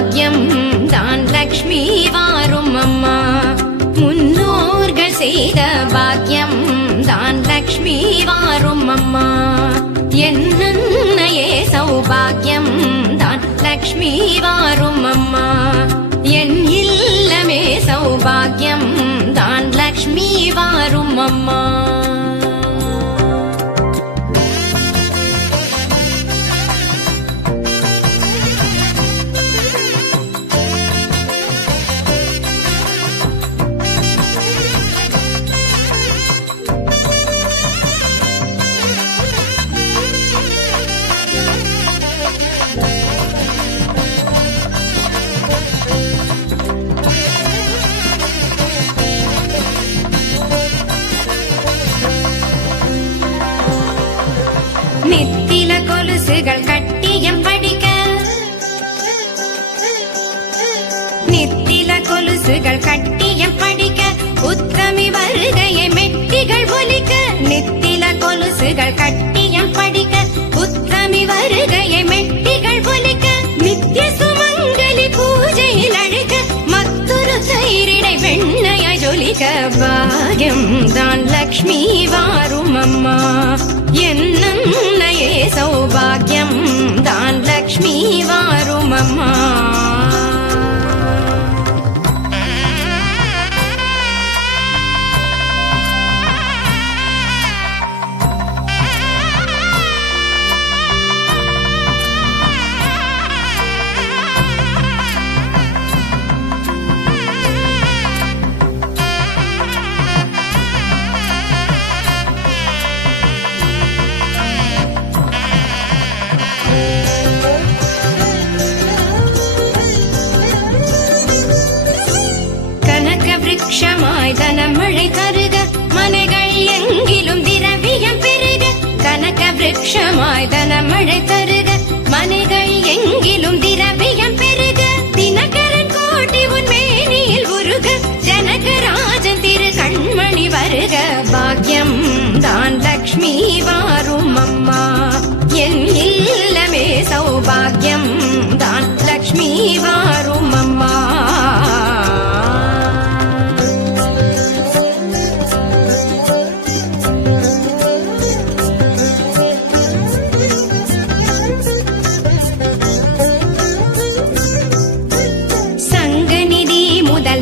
சௌபாகியம் தான் லக்ஷ்மி வாரும் அம்மா. முன்னோர்கள் செய்த பாக்கியம் தான் லக்ஷ்மி வாரும் அம்மா. என்னையே சௌபாகியம் தான் லக்ஷ்மி வாரும் அம்மா. என் இல்லமே சௌபாகியம் தான் லக்ஷ்மி வாரும் அம்மா. நித்தில கொலுசுகள் கட்டியம் படிக்க, நித்தில கொலுசுகள் கட்டியம் படிக்க, உத்தமி வருகையை மெட்டிகள் ஒலிக்க. நித்தில கொலுசுகள் கட்டியம் படிக்க, உத்தமி வருகையை மெட்டிகள் ஒலிக்க. நித்திய சுமங்கலி பூஜையில் அழைக்க, மற்றொரு தயிரிடை வெண்ணையாய் ஜொலிக்க. பாகியம் தான் லக்ஷ்மி வாரும் அம்மா. என்னையே சௌபாகியம் தான் லக்ஷ்மி வாரும் அம்மா. விருட்சமாய் தனமழை தருக, மனைகள் எங்கிலும் திரவியம் பெருக. கனக விருட்சமாய் தனமழை தருக, மனைகள் எங்கிலும் திரவியம் பெருக. தினகரன் கோட்டி உன் மேனியில் உருக, ஜனகராஜன் திரு கண்மணி வருக. பாக்கியம் தான் லக்ஷ்மி வாரும் அம்மா. என் இல்லமே சௌபாகியம் தான் லக்ஷ்மி வாரும் அம்மா.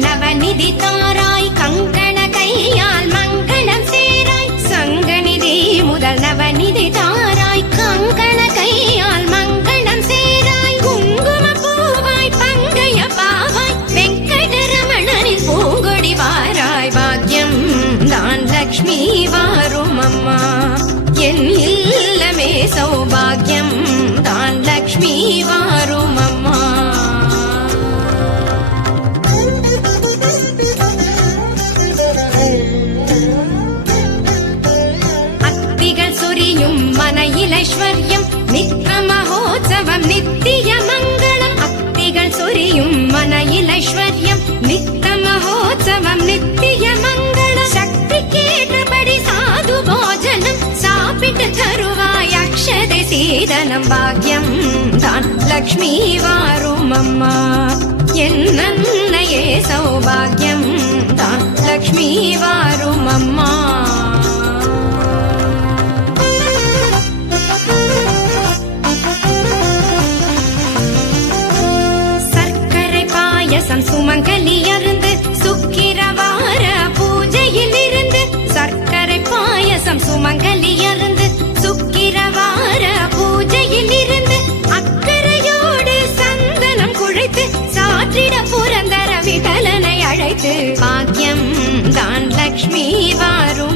நவநிதி தாராய் கங்கண கையால் மங்களம் சேராய். சங்கநிதி முதல் நவநிதி தாராய் கங்கண கையால் மங்களம் சேராய். குங்கும பூவாய் பங்கைய பாவாய் வெங்கடரமணனின் பூங்கொடி வாராய். பாக்கியம் தான் லக்ஷ்மி வாரும் அம்மா. என் இல்லமே சௌபாகியம் தான் லக்ஷ்மி வாரும் அம்மா. மனையில் ஐஸ்வர்யம் நித்திய மகோத்சவம் நித்திய மங்களம். அத்திகள் சொரியும் மனையில் ஐஸ்வர்யம் நித்திய மகோத்சவம் நித்திய மங்களம். சக்தி கேட்டபடி சாது போஜனம் சாப்பிட்டு தருவாய் அக்ஷதை சீதனம். பாக்கியம் தான் லக்ஷ்மி வாரும் அம்மா. என்னையே சௌபாகியம் தான் லக்ஷ்மி வாரும் அம்மா. சுமங்கலி அருந்து சுக்கிரவார பூஜையில் இருந்து. சர்க்கரை பாயசம் சுமங்கலி அருந்து சுக்கிரவார பூஜையில் இருந்து. அக்கறையோடு சந்தனம் குழைத்து சாற்றிட புரந்தர விடலனை அழைத்து. பாக்கியம் தான் லக்ஷ்மி வாரும்